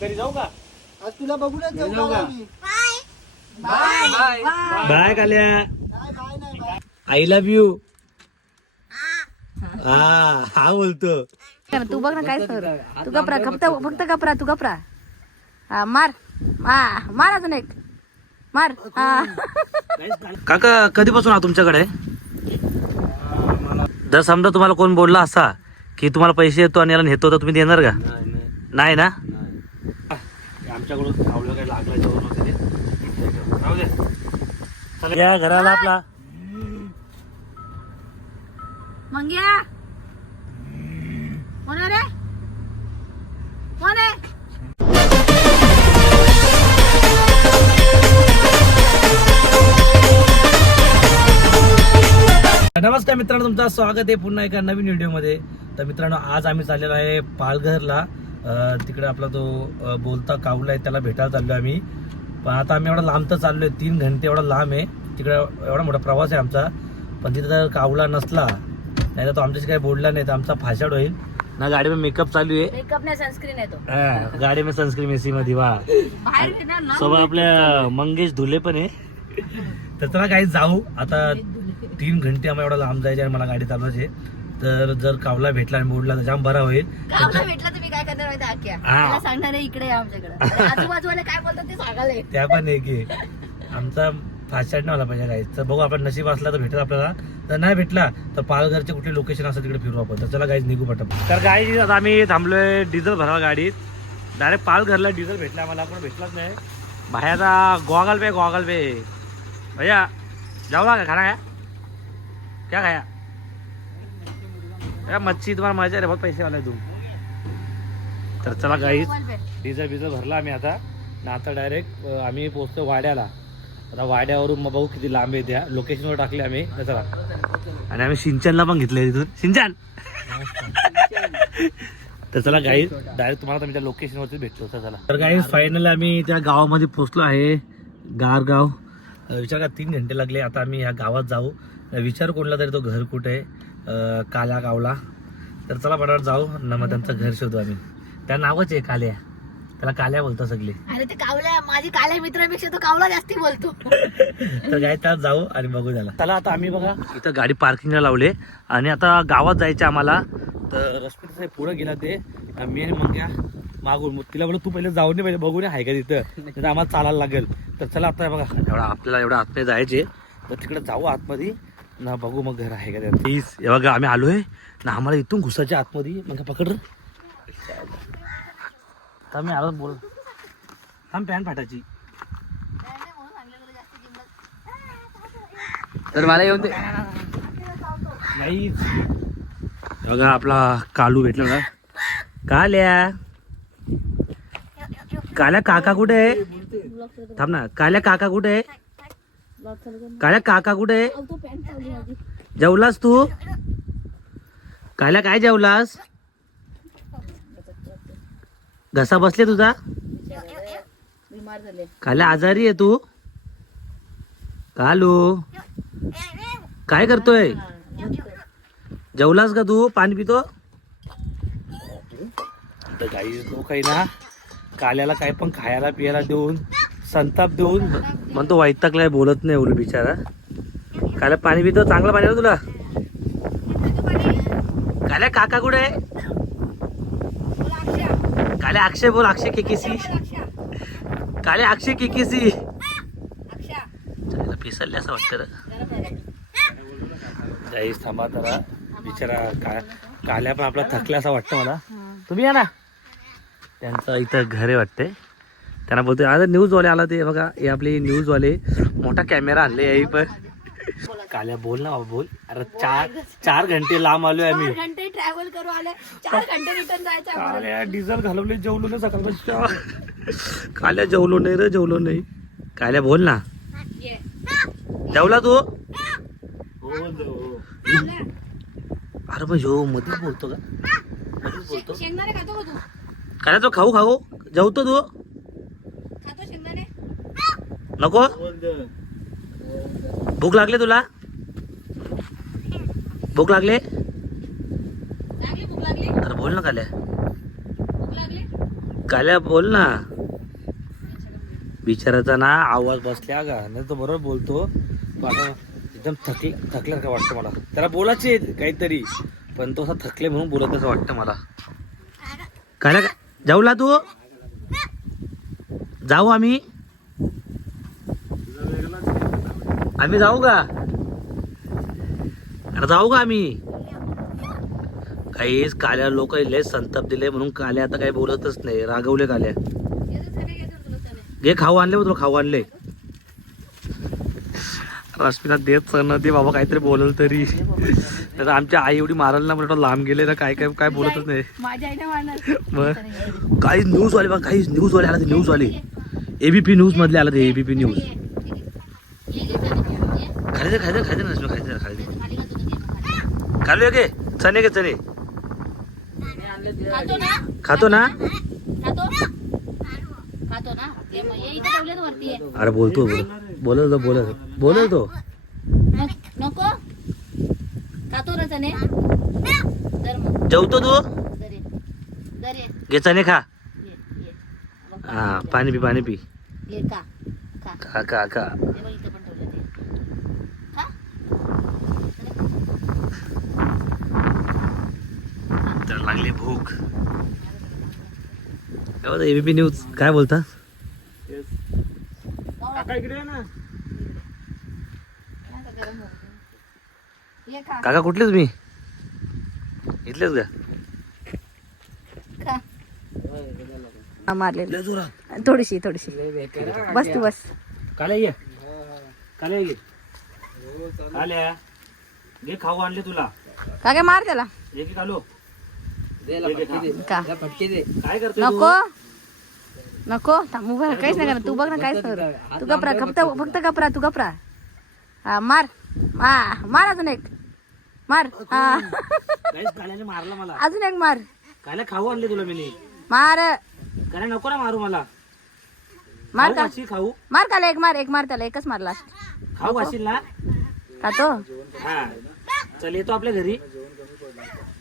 घरी जाऊ का? आज तुला बघूनच जाऊ जाऊ का? मी. बाय. बाय. बाय. काल्या. काय बाय नाही बाय. आय लव्ह यू हा. हा बोलतो. तू बघ ना काय सर. तू गपरा फक्त फक्त गपरा तू गपरा हा मार. हा मार अजून एक. मार. हा. काका कधीपासून हा तुमच्याकडे? जर समजा तुम्हाला कोण बोलला असा की तुम्हाला पैसे येतो आणि याला नेतो तर तुम्ही देणार का? नाही ना? आमच्याकडून खावलं काही लागलं जेवण वगैरे. राहू दे. चला, या घराला आपला. मंग्या. कोण आहे रे? कोण आहे? नमस्कार मित्रांनो तुमचं स्वागत आहे पुन्हा एका नवीन व्हिडिओमध्ये तर मित्रांनो आज आम्ही चाललेलो आहे पालघरला. तिकडे आपला तो अं, बोलता कावला आहे त्याला भेटायला चाललो आम्ही. पण आता आम्ही एवढा लांब तर चाललोय तीन घंटे एवढा लांब आहे. तिकडे एवढा मोठा प्रवास आहे आमचा. पण तिथे जर कावला नसला नाही तर तो आमच्याशी काही बोलला नाही तर आमचा फाशाड होईल. ना गाडीमध्ये मेकअप चालू आहे. मेकअप नाही सनस्क्रीन येतो. हा, गाडी में सनस्क्रीन एसी मध्ये वा. सोबत आपल्या मंगेश धुले पण आहे. तर चला काही जाऊ. आता तीन घंटे आम्हाला एवढा लांब जायचे आणि मला गाडी चालवायची तर जर कावला भेटला आणि मोडला तर जाम बरा होईल. गावला भेटला तुम्ही काय करणार माहिती आख्या. त्याला सांगणार आहे इकडे आमच्याकडे. आजूबाजूला काय बोलतात ते सांगायला. त्या पण आहे. की आमचा फास्ट नाही मला पाहिजे काही तर बघू आपण नशीब असला तर भेटेल आपल्याला. तर नाही भेटला तर पालघरचे कुठले लोकेशन असं तिकडे फिरू आपण. तर चला गाईच निघू पटप तर गाई आता आम्ही थांबलोय डिझेल भरावा गाडीत. डायरेक्ट पालघरला डिझेल भेटला आम्हाला. पण भेटलाच नाही. बाहेरचा गॉगल पे गॉगल पे. भैया जाऊ का खाना खाया? क्या खाया? या मच्छी तुम्हाला मजा रे बहुत पैसे वाला तू तर चला गाईच डिझेल बिझेल भरला आम्ही आता. आणि आता डायरेक्ट आम्ही पोहोचतो वाड्याला. आता वाड्यावरून मग बघू किती लांब आहे त्या. लोकेशनवर टाकले आम्ही. चला. आणि आम्ही सिंचनला पण घेतले तिथून. सिंचन! तर चला गाईज डायरेक्ट तुम्हाला मी त्या लोकेशनवरती भेटतो तर चला. तर गाईज फायनली आम्ही त्या गावामध्ये पोहोचलो आहे. गारगाव. विचार का तीन घंटे लागले. आता आम्ही ह्या गावात जाऊ. विचार कोणला तरी तो घर कुठे आहे. काल्या गावला. तर चला पटापट जाऊ. न मग त्यांचं घर शोधू आम्ही. त्या नावच आहे काल्या. त्याला काल्या बोलतो सगळे. अरे ते कावल्या माझी काल्या मित्रापेक्षा तो कावला जास्ती बोलतो. तर काय त्यात जाऊ आणि बघू त्याला. चला आता आम्ही बघा. इथं गाडी पार्किंगला लावले आणि आता गावात जायचं आम्हाला. तर साहेब पुढे गेला ते. मी आणि मग घ्या मागून. मग तिला बोलू तू पहिले जाऊन नाही पाहिजे बघू आहे का तिथं? आम्हाला चालायला लागेल. तर चला आता बघा. एवढा आपल्याला एवढा आतमध्ये जायचे तर तिकडे जाऊ आतमध्ये. ना बघू मग घर आहे का त्यात. प्लीज हे बघा आम्ही आलोय. ना आम्हाला इथून घुसायचे आतमध्ये. मग पकड मी आलो बोल. थांब पॅन्ट फाटायची. तर मला येऊन दे. नाही बघा आपला कालू भेटला ना काल्या. काल्या काका कुठे आहे? थांब ना काल्या काका कुठे आहे? काल्या काका कुठे आहे? जेवलास तू? काल्या काय जेवलास? घसा बसले तुझा? काल्या आजारी आहे तू? कालू काय करतोय? जेवलास का तू? पाणी पितो? तर काही लोक आहे ना काल्याला काय पण खायला पियाला देऊन संताप देऊन म्हणतो वैतागलाय बोलत नाही उलट बिचारा. काल्या पाणी पितो चांगलं पाणी ना तुला? काल्या काका कुठे आहे? काल्या अक्षय. बोल अक्षय केकेसी. काल्या अक्षय. केकेसी. पिसरले असं वाटतं रे. जाईस थांबा जरा. बिचारा का काल्या पण आपला थकल्या असं वाटतं मला. तुम्ही या ना. त्यांचं इथं घर आहे वाटते त्यांना बोलते आता न्यूजवाले आला ते बघा. हे आपले न्यूजवाले. मोठा कॅमेरा आणले याही पण. काल्या बोल ना बाबा बोल. अरे चार चार घंटे लांब आलोय आम्ही. घंटे ट्रॅव्हल करू आले चार घंटे रिटर्न जायचं डिझेल घालवले जेवलो नाही सकाळपासून. काल्या जेवलो नाही रे जेवलो नाही. काल्या बोल ना. जेवला तू? अरे मग ह्यो मध्येच बोलतो का? बोलतो. काय तो? खाऊ खाऊ. जेवतो तू? नको? भूक लागले तुला? भूक लागले? तर बोल ना काल्या. काल्या बोल ना. बिचाराचा ना आवाज बसल्या का नाही तो बरोबर बोलतो. एकदम थकले थकल्यासारखं वाटतं मला. त्याला बोलायचे काहीतरी पण तो असा थकले म्हणून बोलत असं वाटतं मला. काल्या का जाऊला तू. जाऊ आम्ही. आम्ही जाऊ का? अरे जाऊ का आम्ही? काहीच काल्या लोक लय संताप दिले म्हणून काल्या आता काही बोलतच नाही. रागवले काल्या. घे खाऊ आणले तुला खाऊ आणले. रश्मीला देत सण ते बाबा काहीतरी बोलल तरी. आमच्या आई एवढी मारायला ना म्हणतो लांब गेले ना काय काय काय बोलतच नाही. काही न्यूज वाले बघा काही न्यूज वाले आला न्यूज वाले. एबीपी न्यूज मधले आला ते एबीपी न्यूज खायचं खायचं खायचं ना रश्मी खायचं खायचं खालो घे चणे घे चणे खातो ना. खातो ना. अरे बोलतो बोलत तो बोलत बोलत तो नक- खातो ना चणे. जेवतो तू? घे चणे खा. हा पाणी पी पाणी पी. ये का खा खा खा खा हे बघ इथे पण ठेवलं ते खा तर लागली भूक. ABP news? काय बोलता? काका कुठले तुम्ही इथलेच का? जोरात थोडीशी थोडीशी. बस तू बस. काल्या ये. काल्या ये. काल्या घे खाऊ आणले तुला. काय मार त्याला. ये की कालो का? काय? नको. नको. थांब. काहीच नाही करणार. तू बघ ना काहीच नाही करत. तू कपरा फक्त फक्त कपरा तू कपरा हा मार. हा मार अजून एक. मार. हा. मारला मला. अजून एक मार. काल्या खाऊ आणले तुला मी मार. काल्या नको ना मारू मला. मार खाऊ का? खाऊ? मार त्याला एक मार एक मार त्याला एकच मार लास्ट खाऊ घालशील ना? का तो? हा. चल येतो आपल्या घरी.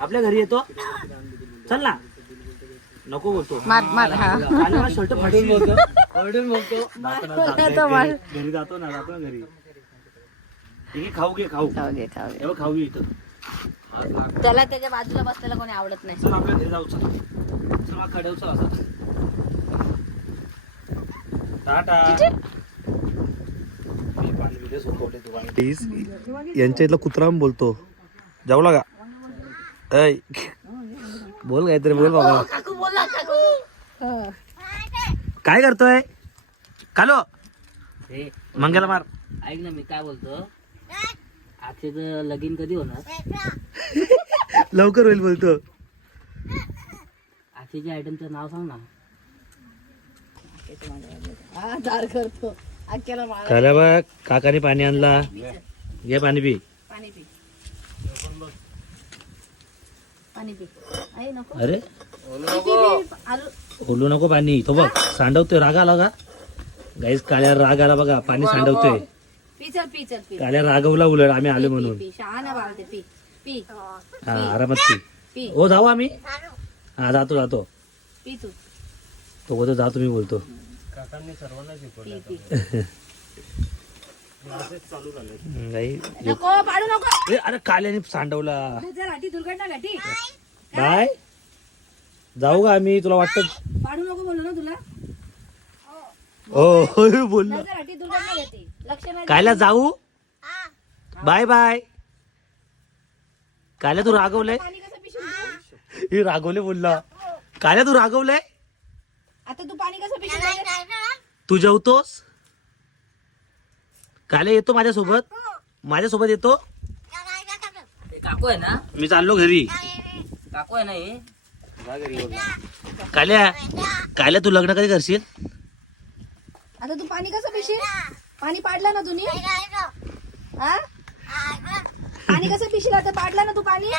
आपल्या घरी येतो. चल ना. नको बोलतो. मार मार हा. काल्या मला शर्ट फाटून बोलतो. तो मार. घरी जातो ना जातो ना घरी. ठीक आहे, खाऊ घे खाऊ. खाऊ घे खाऊ घे. खाऊ घे इथं. त्याला त्याच्या बाजूला बसलेला कोणी आवडत नाही. चल आपल्या घरी जाऊ चला. चला कडेव चला आता टाटा. मी पाणी बिले सुकवले तू पाणी. यांच्या इथला कुत्रा बोलतो. जाऊ लागा. बोल काहीतरी बोल बाबा. काय करतोय? कालो मंग्याला मार. ऐक ना मी काय बोलतो? अक्षयचं लगीन कधी होणार? लवकर होईल बोलतो. अक्षयच्या आयटमचं नाव सांग ना. करतो बघ काकाने पाणी आणला. घे पाणी पी पाणी पी पाणी पी. आई नको. अरे. आलू ओलू नको पाणी. तो बघ सांडवतोय राग आला का? गाईस काल्या राग आला बघा पाणी सांडवतोय. पी चल पी चल पी. काल्या रागवला उलट आम्ही आलो म्हणून. पी. शहाणा बाळा ते पी. पी. हा आरामात पी. पी. हो जाऊ आम्ही. हा जातो जातो. पी तू. तो बोलतो जा तुम्ही बोलतो. पाडू नको ए, अरे काल्याने सांडवला. बाय. जाऊ का आम्ही तुला वाटत पाडू नको बोललो ना तुला. हो हो, बोललो नाही कायला जाऊ? Bye bye. कायला तू रागवलंय? पाणी कसं पिशील तू? हे रागवले बोलला. कायला तू रागवलंय? आता तू पाणी कसं पिशील? तू जेवतोस? काले येतो माझ्यासोबत? माझ्यासोबत येतो? काकू आहे ना? मी चाललो घरी. काकू आहे ना हे? काल्या काल्या तू लग्न कधी करशील? आता तू पाणी कसं पिशील? पाणी पाडलं ना तुम्ही? हा? पाणी कसं पिशील आता? पाडलं ना तू पाणी?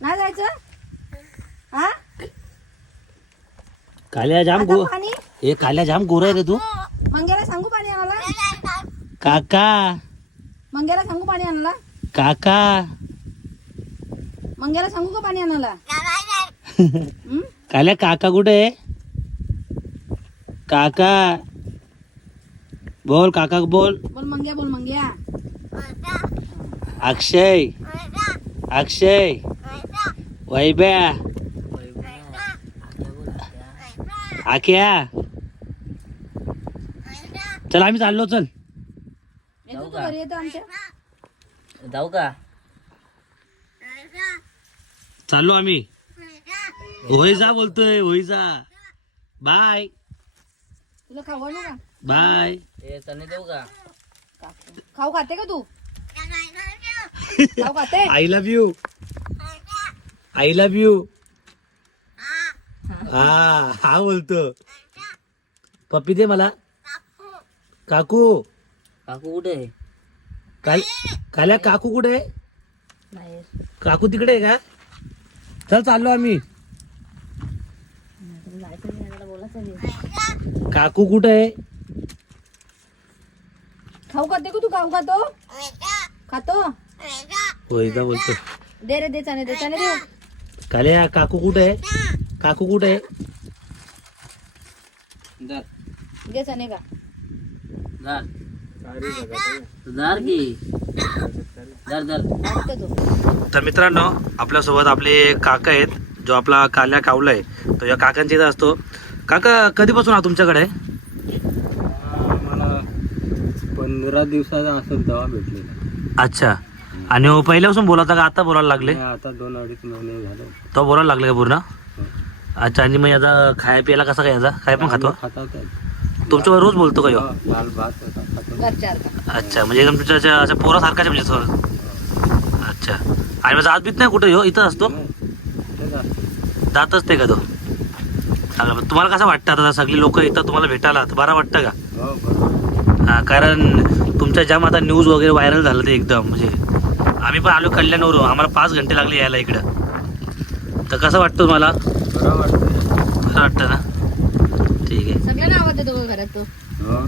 नाही जायचं? हा? काल्या जाम आता गो पाणी? ए काल्या जाम गोरा आहे रे तू. मंग्याला सांगू पाणी आणायला काका. मंग्याला सांगू पाणी आणायला? काका. मंग्याला सांगू का पाणी आणायला? हं? काल्या काका कुठे आहे? काका. बोल काका बोल. बोल मंग्या बोल मंग्या. अक्षय. अक्षय. वैब्या आक्या चल आम्ही चाललो चल. येतो तू घरी येतो आमच्या. जाऊ का? चाललो आम्ही. होय जा बोलतोय होय जा बाय. तुला खाऊ का? बाय. ते चणे देऊ का. खाऊ खाते का तू? खाऊ खाते? I love you I love you हा हा बोलतो. पप्पी दे मला. काकू. काकू कुठे आहे? काल काल्या काकू कुठे आहे? काकू तिकडे आहे का? चल चाललो आम्ही. काकू कुठे आहे? खाऊ खाते का तू? खाऊ खातो? खातो? होय जा बोलतो. दे रे दे चणे दे चणे दे. काल्या काकू कुठे आहे? काकू कुठे आहे? दे चणे का? जा. तर मित्रांनो आपल्यासोबत आपले काका आहेत जो आपला काल्या कावला आहे. तो या काकांच्या इथं असतो. काका कधीपासून हा तुमच्याकडे? मला पंधरा दिवसाचा असेल तेव्हा भेटलेला. अच्छा. आणि हो पहिल्यापासून बोलायचा का आता बोलायला लागले? आता दोन अडीच महिने झाले. तो बोलायला लागले का पूर्ण? अच्छा आणि मग याचा खाया प्यायला कसा काय याचा? काय पण खातो? खातात. तुमच्यावर रोज बोलतो का ह्यो? दाल भात होता खातो. घरच्यार का अच्छा म्हणजे एकदम तुमच्या अशा- अशा पोरासारखाच आहे म्हणजे थोडं. अच्छा. आणि मग जात बीत नाही कुठे ह्यो इथं असतो? तेच असतं. जातच ते का तो? चांगलं मग तुम्हाला कसं वाटतं आता? सगळी लोक येतात तुम्हाला भेटायला तर बरं वाटतं का? हो बरोबर हा, कारण तुमच्या ज्या आता न्यूज वगैरे व्हायरल झालं ते एकदम म्हणजे आम्ही पण आलो कल्याणवरून. आम्हाला पाच घंटे लागले यायला इकडं. तर कसं वाटतं तुम्हाला? बरं वाटतं. बरं वाटतं ना? ठीक आहे. सगळ्यांना आवाज देतो का घरात तो. हो.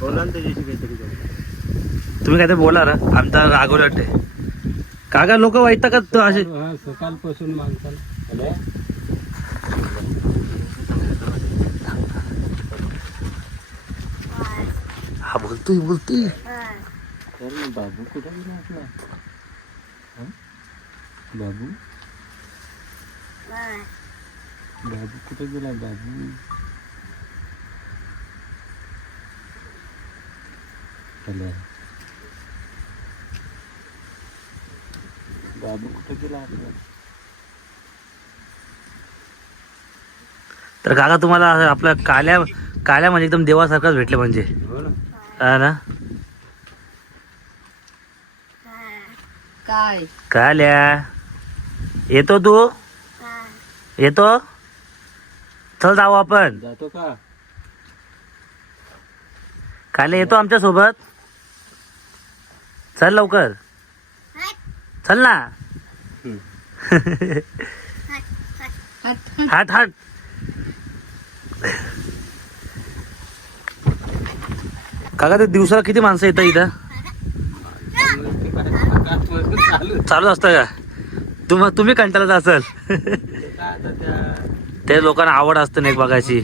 बोला ना त्याच्याशी काहीतरी. तुम्ही काय ते बोला ना. आमचा रागवलं वाटते काका लोक वाईट का तो असे? हा, सकाळपासून माणसाला. हा बोलतोय बोलतोय. तर मग बाबू कुठे गेला आपला? हं? बाबू? बाबू कुठे गेला बाबू हॅलो. बाबू कुठे गेला आपला? तर काका तुम्हाला असं आपल्या काल्या काल्या म्हणजे एकदम देवासारखाच भेटले म्हणजे. हो ना. हा ना? काय? काल्या. येतो तू? येतो? चल जाऊ आपण. जातो का? येतो आमच्यासोबत. चल लवकर. चल ना. हाट हाट. काका ते दिवसाला किती माणसं येतात इथं? चालू असतं का? तुम तुम्ही कंटाळत असल. ते लोकांना आवड असतं नाही बघायची.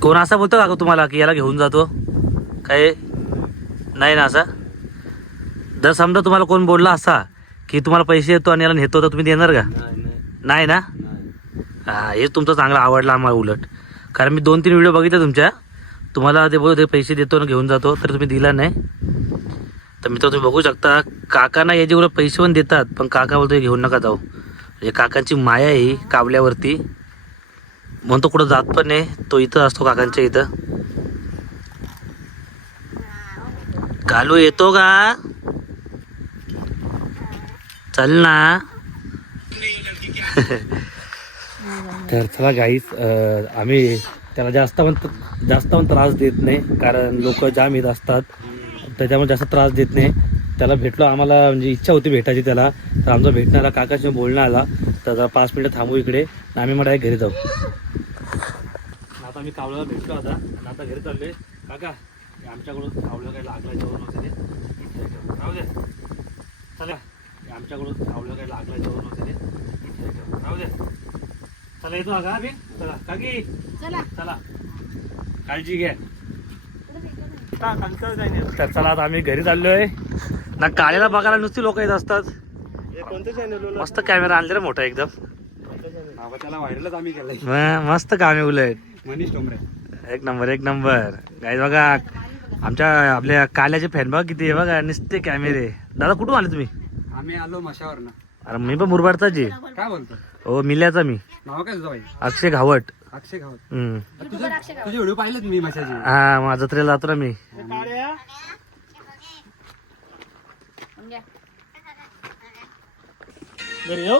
कोण असं बोलतो का तुम्हाला की याला घेऊन जातो? काय नाही ना असं? जर समजा तुम्हाला कोण बोलला असा की तुम्हाला पैसे येतो आणि याला नेतो तर तुम्ही देणार का? नाही ना? हा हेच तुमचं चांगलं आवडलं आम्हाला उलट. कारण मी दोन तीन व्हिडिओ बघितले तुमच्या. तुम्हाला ते बोलतो ते पैसे देतो आणि घेऊन जातो तर तुम्ही दिला नाही. तर मित्र तुम्ही बघू शकता काकांना याचे पैसे पण देतात पण काका बोलतो घेऊन नका जाऊ. म्हणजे काकांची माया आहे ही कावल्यावरती म्हणतो कुठं जात पण नाही तो इथं असतो काकांच्या इथं. कालू येतो का? चल ना. तर चला गाईस आम्ही त्याला जास्त पण जास्त पण त्रास देत नाही कारण लोक जाम येत असतात. त्याच्यामुळे जास्त त्रास देत नाही. त्याला भेटलो आम्हाला म्हणजे इच्छा होती भेटायची त्याला. तर आमचा भेटणारा काकाशी बोलणं आला तर पाच मिनिटं थांबू इकडे. आम्ही मला घरी जाऊ. आता आम्ही कावल्याला भेटलो आता. आणि आता घरी चाललोय. काका आमच्याकडून कावलं काही लागलं जेवण वगैरे. राहू दे. चला. आमच्याकडून धावलं काही लागलं जेवण वगैरे. राहू दे. चला येतो का आम्ही. चला. काकी. चला. चला. काळजी घ्या. तर चला आता आम्ही घरी चाललोय. ना काळ्याला बघायला नुसती लोक येत असतात. मस्त कॅमेरा आणले रे मोठा एकदम. त्याला व्हायरलच आम्ही केलंय. म- मस्त काम आहे उलट. मनीष एक नंबर एक नंबर. काय बघा आमच्या आपल्या काल्याचे फॅन बघा किती आहे बघा नुसते कॅमेरे दादा कुठून आले तुम्ही? आम्ही आलो मशावर अरे मी पण मुरबाडचाच आहे. काय बोलतो? हो मिल्याचा मी. नाव काय अक्षय घावट. अक्षय गावात. हम्म. तुझे तुझे व्हिडिओ पाहिलेत मी मशाचे हा माझा जत्रेला जातो ना मी. घरी येऊ?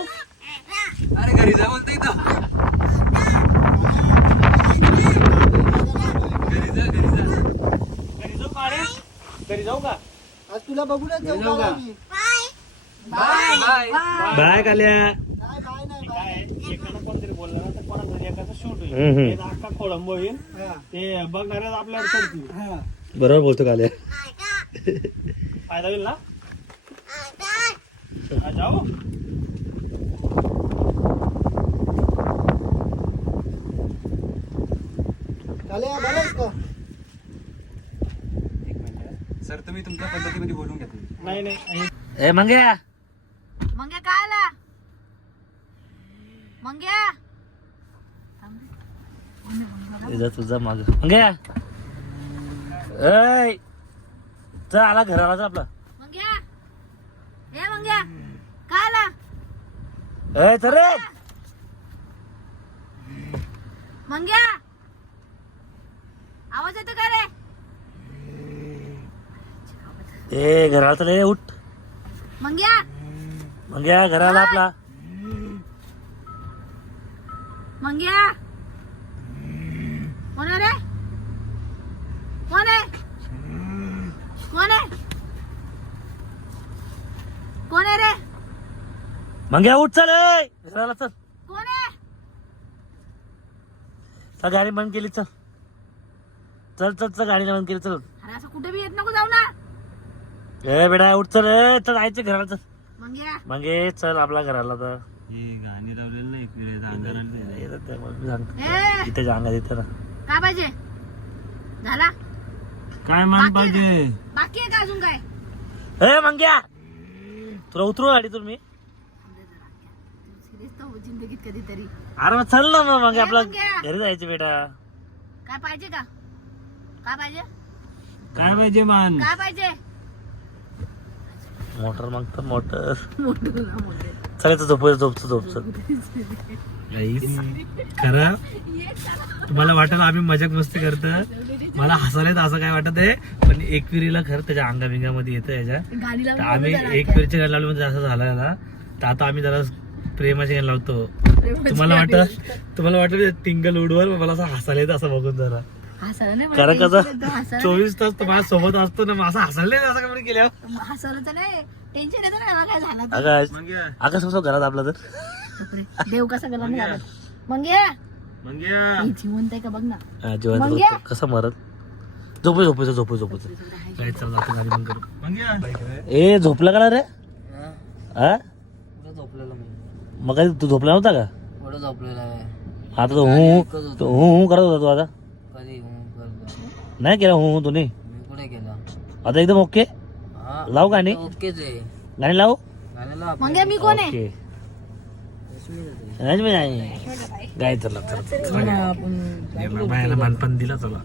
अरे घरी जा बोलतो इथं. घरी जा घरी जा. घरी जाऊ का? घरी जाऊ का? घरी जाऊ का बाय. बाय. बाय काल्या. घरी एकाचं शूट होईल. हम्म, हम्म. ते अख्खा खोळंब होईल ते बघणारे आपल्यावर चढतील बरोबर बोलतो काल्या. फायदा होईल ना? हा, जाऊ एक मिनिट सर तुम्ही तुमच्या पद्धतीमध्ये बोलून घेतले. नाही नाही ए मंग्या. मंग्या काय आला? मंग्या. तुझा तुझा माग. चल आला घराला जा आपला. मंग्या! हे मंग्या! काय आला? ए चल रे! मंग्या! आवाज येतो का रे? ए घराला ए, उठ. मंग्या! मंग्या घराला आपला. मंग्या! कोण आहे रे? कोण आहे? कोण आहे? कोण आहे रे? मंग्या उठ चल ए. घराला चल. कोण आहे? चल गाडी बंद केली चल. चल चल चल गाडी बंद केली चल. अरे असं कुठे बी येत नको जाऊ ना. ए बेटा उठ चल ए चल जायचं घराला चल. मंग्या. मंगे चल आपला घराला तर. गाणी लावलेलं नाही इकडे येतात ते मग मी सांगतो. ए! इथे जांगा इथे ना. काय पाहिजे? झाला? काय मान पाहिजे बाकी आहे का अजून काय? ए मंग्या! तुला उतरू गाडीतून मी? सिरियस तर हो जिंदगीत कधीतरी. अरे मग चल ना मग मग ए, आपला मंग्या. घरी जायचं बेटा. काय पाहिजे का? काय पाहिजे? काय पाहिजे मान? काय पाहिजे? मोटर मागतो मोटर. मोठं ना मोठं. चल झोप झोपचं झोपचं खरं? तुम्हाला वाटेल आम्ही मजाक मस्ती करत मला हसायला येतं असं काय वाटत आहे? पण एकविरीला खरं त्याच्या अंगाबिंगामध्ये येतं याच्या. तर आम्ही. एकविरीच्या गाडी लावली म्हणजे असं झालं याला तर आता आम्ही जरा प्रेमाची गाडी लावतो. तुम्हाला वाटत तुम्हाला वाटत टिंगल उडवर मला असं हसायला येतं असं बघून जरा. कारण कसं चोवीस तास तुम्हाला सोबत असतो ना मग असं हसायला असं नाही. हसायला तर नाही. टेन्शन येतं ना मला काय झालं. आकाश आकाश कसं घरात आपला तर? बापरे, देव कसा गेला नाही घरात मंग्या! हे जिवंत आहे का बघ ना. हा, जेवण. कसं मरत? झोपू झोपूचं झोपू झोपूचं काय चल जातो गाडी बंद करू. ए झोपला का रे? हा. कुठं झोपलेलो मी? मग काय तू झोपला नव्हता का? कुठं झोपलेला आहे? आता तो हू तो हू हू करत होता तू आता. कधी हूं करतो नाही केला हू हू तुम्ही मी कुठे गेला आता एकदम ओके? लावू गाणी ओकेच आहे. गाणी लावू? गाण्याला आपलं मंग्या मी कोण आहे? ओके. नाही, मी नाही. गाय चला चला बायाला बाणपण दिला चला.